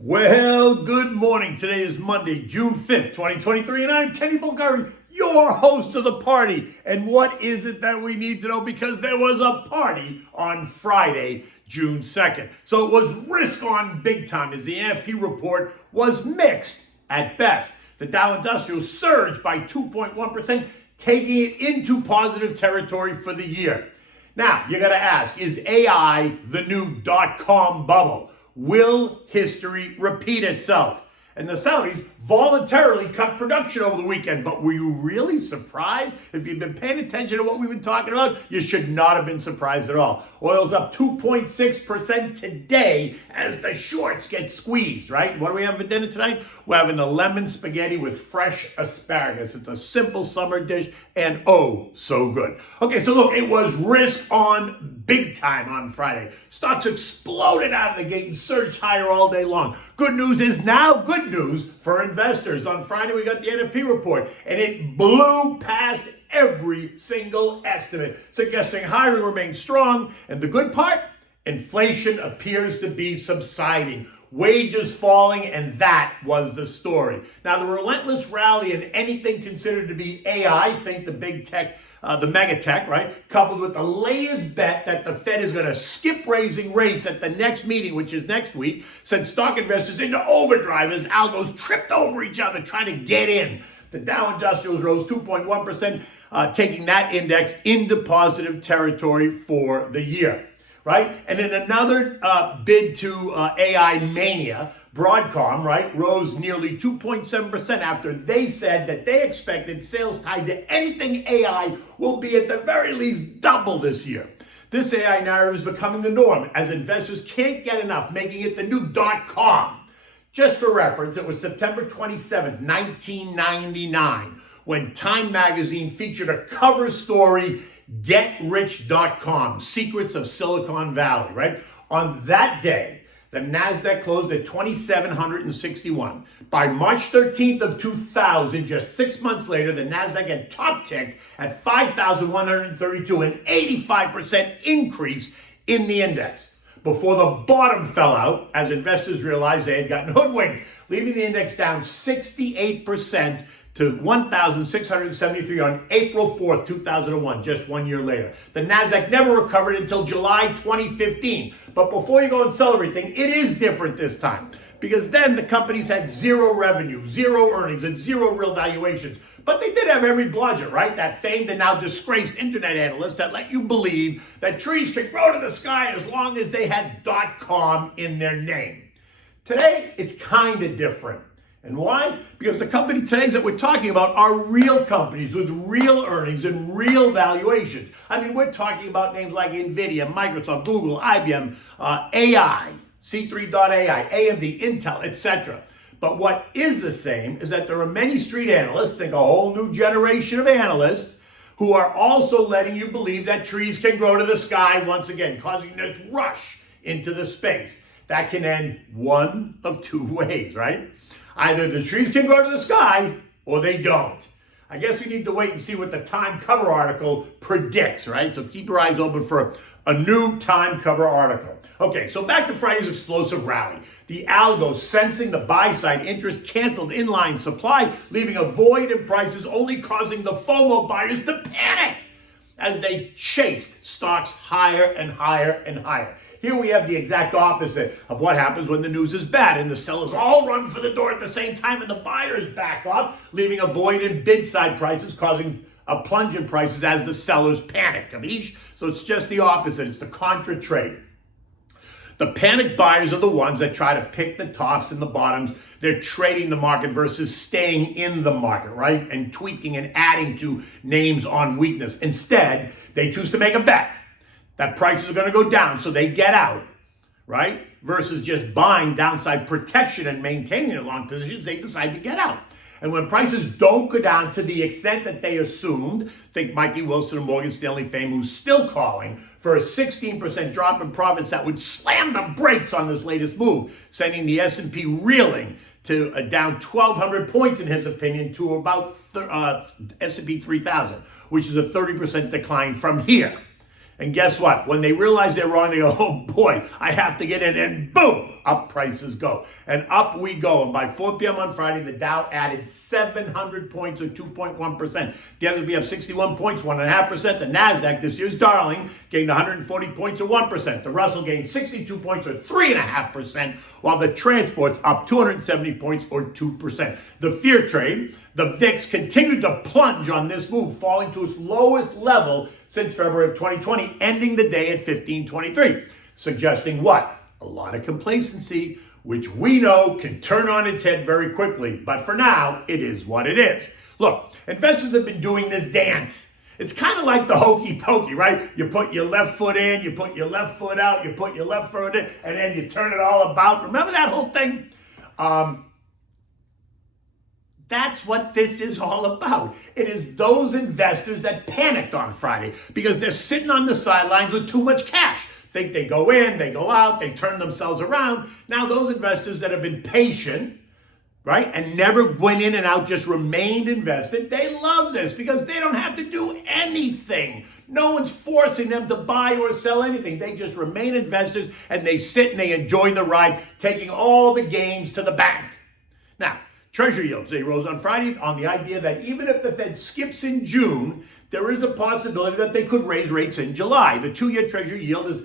Well, good morning. Today is Monday, June 5th, 2023, and I'm Kenny Spagherri, your host of the party. And what is it that we need to know? Because there was a party on Friday, June 2nd. So it was risk on big time as the AFP report was mixed at best. The Dow Industrial surged by 2.1%, taking it into positive territory for the year. Now, you got to ask, is AI the new dot-com bubble? Will history repeat itself? And the Saudis voluntarily cut production over the weekend. But were you really surprised? If you've been paying attention to what we've been talking about, you should not have been surprised at all. Oil's up 2.6% today as the shorts get squeezed, right? What do we have for dinner tonight? We're having a lemon spaghetti with fresh asparagus. It's a simple summer dish and oh, so good. Okay, so look, it was risk on big time on Friday. Stocks exploded out of the gate and surged higher all day long. Good news is now good news for investors. On Friday, we got the NFP report, and it blew past every single estimate, suggesting hiring remains strong. And the good part, inflation appears to be subsiding. Wages falling, and that was the story. Now, the relentless rally in anything considered to be AI, think the big tech, the mega tech, right? Coupled with the latest bet that the Fed is going to skip raising rates at the next meeting, which is next week, sent stock investors into overdrive as algos tripped over each other trying to get in. The Dow Industrials rose 2.1%, taking that index into positive territory for the year. Right? And in another bid to AI mania, Broadcom, right, rose nearly 2.7% after they said that they expected sales tied to anything AI will be at the very least double this year. This AI narrative is becoming the norm as investors can't get enough, making it the new .com. Just for reference, it was September 27th, 1999, when Time magazine featured a cover story, GetRich.com, Secrets of Silicon Valley, right? On that day, the NASDAQ closed at 2,761. By March 13th of 2000, just 6 months later, the NASDAQ had top ticked at 5,132, an 85% increase in the index. Before the bottom fell out, as investors realized they had gotten hoodwinked, leaving the index down 68% to 1,673 on April 4th, 2001, just 1 year later. The NASDAQ never recovered until July 2015. But before you go and sell everything, it is different this time. Because then the companies had zero revenue, zero earnings, and zero real valuations. But they did have Henry Blodgett, right? That famed and now disgraced internet analyst that let you believe that trees could grow to the sky as long as they had .com in their name. Today, it's kind of different. And why? Because the company today that we're talking about are real companies with real earnings and real valuations. I mean, we're talking about names like NVIDIA, Microsoft, Google, IBM, AI, C3.ai, AMD, Intel, etc. But what is the same is that there are many street analysts, think a whole new generation of analysts, who are also letting you believe that trees can grow to the sky once again, causing this rush into the space. That can end one of two ways, right? Either the trees can grow to the sky or they don't. I guess we need to wait and see what the Time cover article predicts, right? So keep your eyes open for a new Time cover article. Okay, so back to Friday's explosive rally. The algo, sensing the buy-side interest, canceled inline supply, leaving a void in prices, only causing the FOMO buyers to panic as they chased stocks higher and higher and higher. Here we have the exact opposite of what happens when the news is bad and the sellers all run for the door at the same time and the buyers back off, leaving a void in bid side prices, causing a plunge in prices as the sellers panic. Capiche? So it's just the opposite. It's the Contra Trade. The panicked buyers are the ones that try to pick the tops and the bottoms. They're trading the market versus staying in the market, right? And tweaking and adding to names on weakness. Instead, they choose to make a bet that prices are going to go down, so they get out, right? Versus just buying downside protection and maintaining their long positions, they decide to get out. And when prices don't go down to the extent that they assumed, think Mikey Wilson and Morgan Stanley fame, who's still calling for a 16% drop in profits that would slam the brakes on this latest move, sending the S&P reeling to down 1,200 points, in his opinion, to about S&P 3,000, which is a 30% decline from here. And guess what? When they realize they're wrong, they go, oh boy, I have to get in, and boom, up prices go. And up we go. And by 4 p.m. on Friday, the Dow added 700 points or 2.1%. The S&P up 61 points, 1.5%. The NASDAQ, this year's darling, gained 140 points or 1%. The Russell gained 62 points or 3.5%, while the transports up 270 points or 2%. The fear trade, the VIX, continued to plunge on this move, falling to its lowest level since February of 2020, ending the day at 1523, suggesting what? A lot of complacency, which we know can turn on its head very quickly. But for now, it is what it is. Look, investors have been doing this dance. It's kind of like the Hokey Pokey, right? You put your left foot in, you put your left foot out, you put your left foot in, and then you turn it all about. Remember that whole thing? That's what this is all about. It is those investors that panicked on Friday because they're sitting on the sidelines with too much cash. Think they go in, they go out, they turn themselves around. Now those investors that have been patient, right, and never went in and out, just remained invested, they love this because they don't have to do anything. No one's forcing them to buy or sell anything. They just remain investors and they sit and they enjoy the ride, taking all the gains to the bank. Now, Treasury yields, they rose on Friday on the idea that even if the Fed skips in June, there is a possibility that they could raise rates in July. The 2-year Treasury yield is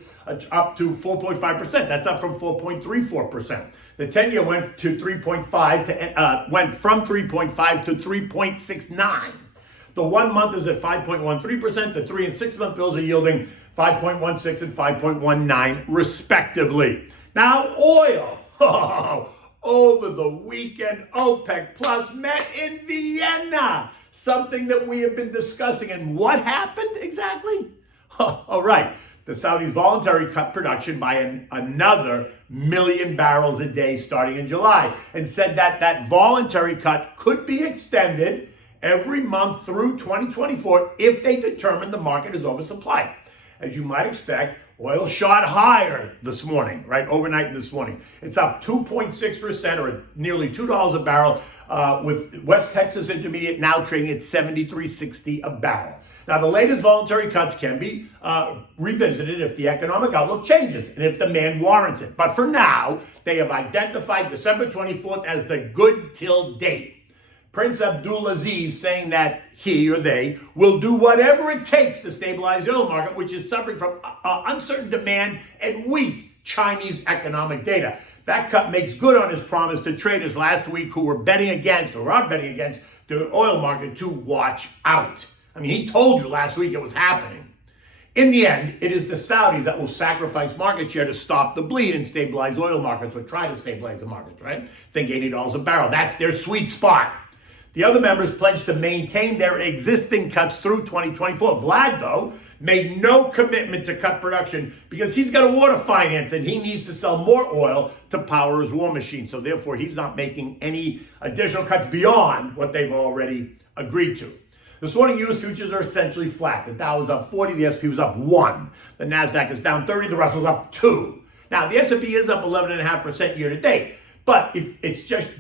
up to 4.5%. That's up from 4.34%. The 10-year went to 3.5 went from 3.5 to 3.69. The 1 month is at 5.13%. The 3 and 6 month bills are yielding 5.16 and 5.19 respectively. Now, oil. Over the weekend, OPEC Plus met in Vienna, something that we have been discussing. And what happened exactly? All right, the Saudis voluntarily cut production by another 1 million barrels a day starting in July, and said that that voluntary cut could be extended every month through 2024 if they determine the market is oversupplied. As you might expect, oil shot higher this morning, right? Overnight this morning. It's up 2.6% or nearly $2 a barrel, with West Texas Intermediate now trading at $73.60 a barrel. Now, the latest voluntary cuts can be revisited if the economic outlook changes and if demand warrants it. But for now, they have identified December 24th as the good till date. Prince Abdulaziz saying that he or they will do whatever it takes to stabilize the oil market, which is suffering from uncertain demand and weak Chinese economic data. That cut makes good on his promise to traders last week who were betting against or are betting against the oil market to watch out. I mean, he told you last week it was happening. In the end, it is the Saudis that will sacrifice market share to stop the bleed and stabilize oil markets, or try to stabilize the markets, right? Think $80 a barrel. That's their sweet spot. The other members pledged to maintain their existing cuts through 2024. Vlad, though, made no commitment to cut production because he's got a water finance and he needs to sell more oil to power his war machine. So therefore, he's not making any additional cuts beyond what they've already agreed to. This morning, U.S. futures are essentially flat. The Dow is up 40, the S&P was up 1. The NASDAQ is down 30, the Russell's up 2. Now, the S&P is up 11.5% year to date, but it is just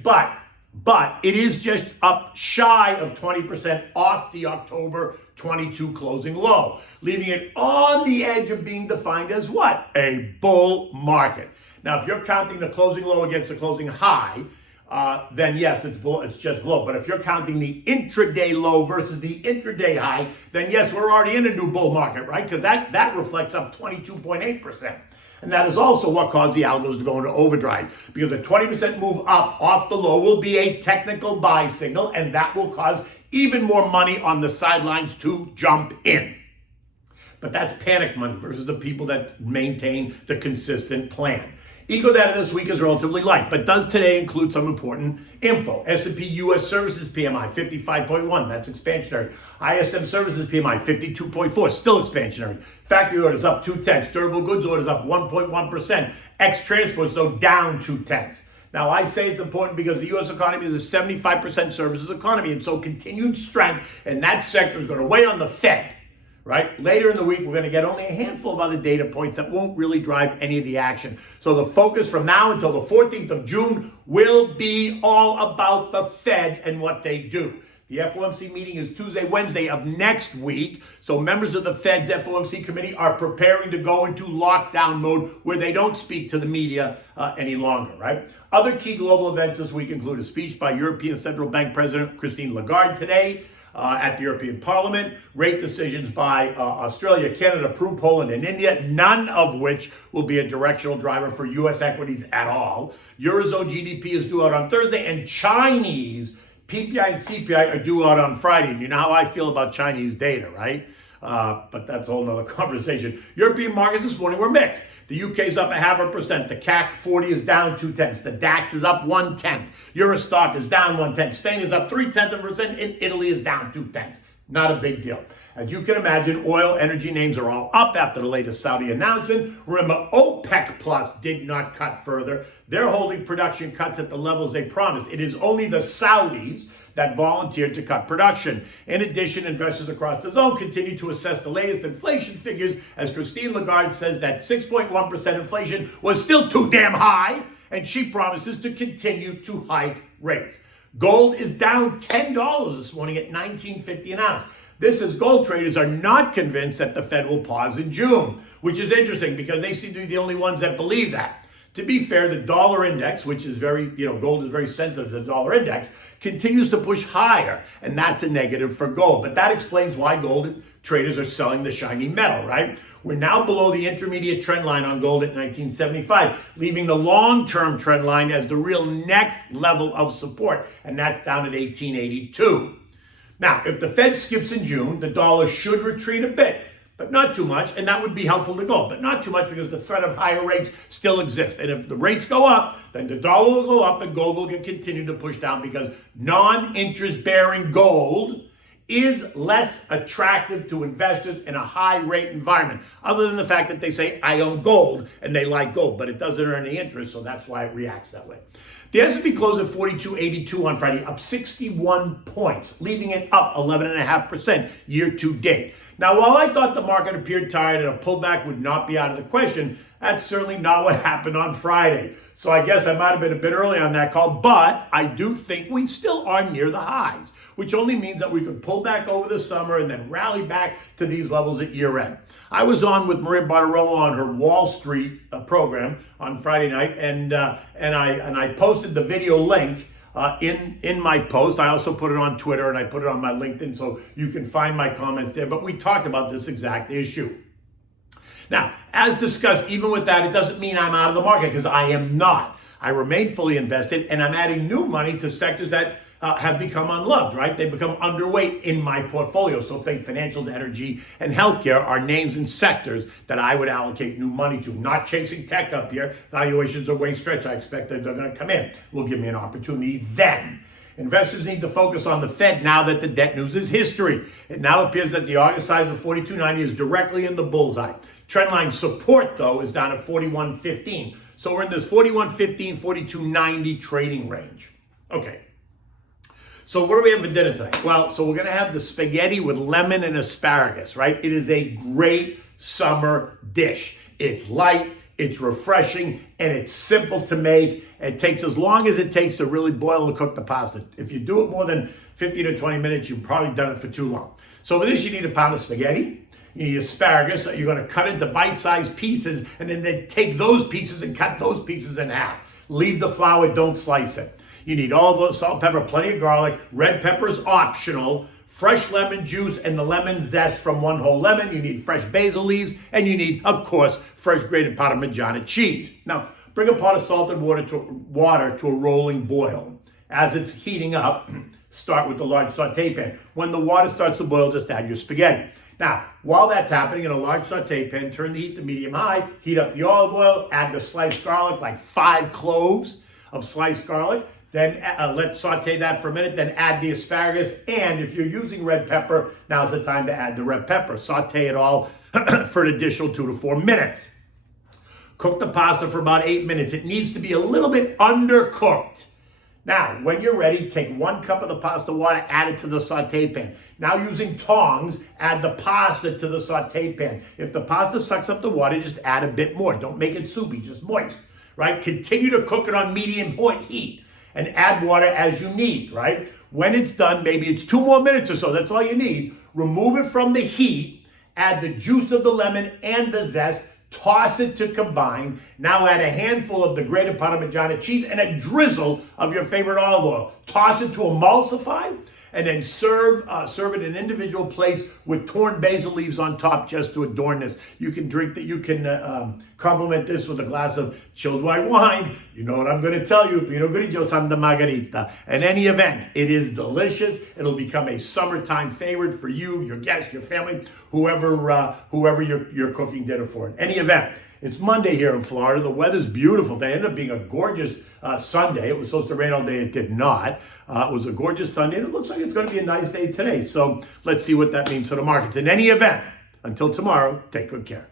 up shy of 20% off the October 22 closing low, leaving it on the edge of being defined as what? A bull market. Now, if you're counting the closing low against the closing high, then yes, it's just low. But if you're counting the intraday low versus the intraday high, then yes, we're already in a new bull market, right? Because that reflects up 22.8%. And that is also what caused the algos to go into overdrive, because a 20% move up off the low will be a technical buy signal, and that will cause even more money on the sidelines to jump in. But that's panic money versus the people that maintain the consistent plan. Eco data this week is relatively light, but does today include some important info. S&P U.S. Services PMI, 55.1, that's expansionary. ISM Services PMI, 52.4, still expansionary. Factory orders up 0.2. Durable goods orders up 1.1%. Ex-transports, though, down 0.2. Now, I say it's important because the U.S. economy is a 75% services economy, and so continued strength in that sector is going to weigh on the Fed. Right? Later in the week, we're going to get only a handful of other data points that won't really drive any of the action. So the focus from now until the 14th of June will be all about the Fed and what they do. The FOMC meeting is Tuesday, Wednesday of next week. So members of the Fed's FOMC committee are preparing to go into lockdown mode where they don't speak to the media any longer, right? Other key global events this week include a speech by European Central Bank President Christine Lagarde today at the European Parliament, rate decisions by Australia, Canada, Peru, Poland, and India, none of which will be a directional driver for U.S. equities at all. Eurozone GDP is due out on Thursday, and Chinese PPI and CPI are due out on Friday. And you know how I feel about Chinese data, right? But that's a whole nother conversation. European markets this morning were mixed. The UK is up 0.5%. The CAC 40 is down 0.2. The DAX is up 0.1. Eurostock is down 0.1. Spain is up 0.3%. And Italy is down 0.2. Not a big deal. As you can imagine, oil energy names are all up after the latest Saudi announcement. Remember, OPEC Plus did not cut further. They're holding production cuts at the levels they promised. It is only the Saudis that volunteered to cut production. In addition, investors across the zone continue to assess the latest inflation figures as Christine Lagarde says that 6.1% inflation was still too damn high, and she promises to continue to hike rates. Gold is down $10 this morning at $19.50 an ounce. This is gold traders are not convinced that the Fed will pause in June, which is interesting because they seem to be the only ones that believe that. To be fair, the dollar index, which is very, gold is very sensitive to the dollar index, continues to push higher, and that's a negative for gold. But that explains why gold traders are selling the shiny metal, right? We're now below the intermediate trend line on gold at 1975, leaving the long-term trend line as the real next level of support, and that's down at 1882. Now, if the Fed skips in June, the dollar should retreat a bit, but not too much, and that would be helpful to gold, but not too much because the threat of higher rates still exists. And if the rates go up, then the dollar will go up and gold will continue to push down because non-interest-bearing gold is less attractive to investors in a high-rate environment, other than the fact that they say, I own gold, and they like gold, but it doesn't earn any interest, so that's why it reacts that way. The S&P closed at 4282 on Friday, up 61 points, leaving it up 11.5% year to date. Now, while I thought the market appeared tired and a pullback would not be out of the question, that's certainly not what happened on Friday. So I guess I might have been a bit early on that call, but I do think we still are near the highs, which only means that we could pull back over the summer and then rally back to these levels at year end. I was on with Maria Bartiromo on her Wall Street program on Friday night, and I posted the video link in my post. I also put it on Twitter and I put it on my LinkedIn so you can find my comments there. But we talked about this exact issue. Now, as discussed, even with that, it doesn't mean I'm out of the market because I am not. I remain fully invested and I'm adding new money to sectors that have become unloved, right? They've become underweight in my portfolio. So think financials, energy, and healthcare are names and sectors that I would allocate new money to. Not chasing tech up here. Valuations are way stretched. I expect that they're going to come in. Will give me an opportunity then. Investors need to focus on the Fed now that the debt news is history. It now appears that the August size of 42.90 is directly in the bullseye. Trendline support, though, is down at 41.15. So we're in this 41.15, 42.90 trading range. Okay. So what do we have for dinner tonight? Well, so we're going to have the spaghetti with lemon and asparagus, right? It is a great summer dish. It's light, it's refreshing, and it's simple to make. It takes as long as it takes to really boil and cook the pasta. If you do it more than 15 to 20 minutes, you've probably done it for too long. So for this, you need a pound of spaghetti. You need asparagus that you're going to cut into bite-sized pieces, and then take those pieces and cut those pieces in half. Leave the flour, don't slice it. You need olive oil, salt, pepper, plenty of garlic. Red pepper is optional. Fresh lemon juice and the lemon zest from one whole lemon. You need fresh basil leaves. And you need, of course, fresh grated Parmigiana cheese. Now, bring a pot of salted water to a rolling boil. As it's heating up, start with the large saute pan. When the water starts to boil, just add your spaghetti. Now, while that's happening in a large saute pan, turn the heat to medium-high. Heat up the olive oil. Add the sliced garlic, like 5 cloves of sliced garlic. Then let's saute that for a minute, then add the asparagus. And if you're using red pepper, now's the time to add the red pepper. Saute it all for an additional 2 to 4 minutes. Cook the pasta for about 8 minutes. It needs to be a little bit undercooked. Now, when you're ready, take 1 cup of the pasta water, add it to the saute pan. Now using tongs, add the pasta to the saute pan. If the pasta sucks up the water, just add a bit more. Don't make it soupy, just moist, right? Continue to cook it on medium heat. and add water as you need, right? When it's done, maybe it's 2 more minutes or so, that's all you need. Remove it from the heat, add the juice of the lemon and the zest, toss it to combine. Now add a handful of the grated Parmigiana cheese and a drizzle of your favorite olive oil. Toss it to emulsify, and then serve it in individual plates with torn basil leaves on top just to adorn this. You can drink that. You can complement this with a glass of chilled white wine. You know what I'm going to tell you: Pinot Grigio Santa Margherita. In any event, it is delicious. It'll become a summertime favorite for you, your guests, your family, whoever you're cooking dinner for. In any event, it's Monday here in Florida. The weather's beautiful. They ended up being a gorgeous Sunday. It was supposed to rain all day. It did not. It was a gorgeous Sunday, and it looks like it's going to be a nice day today. So let's see what that means for the markets. In any event, until tomorrow, take good care.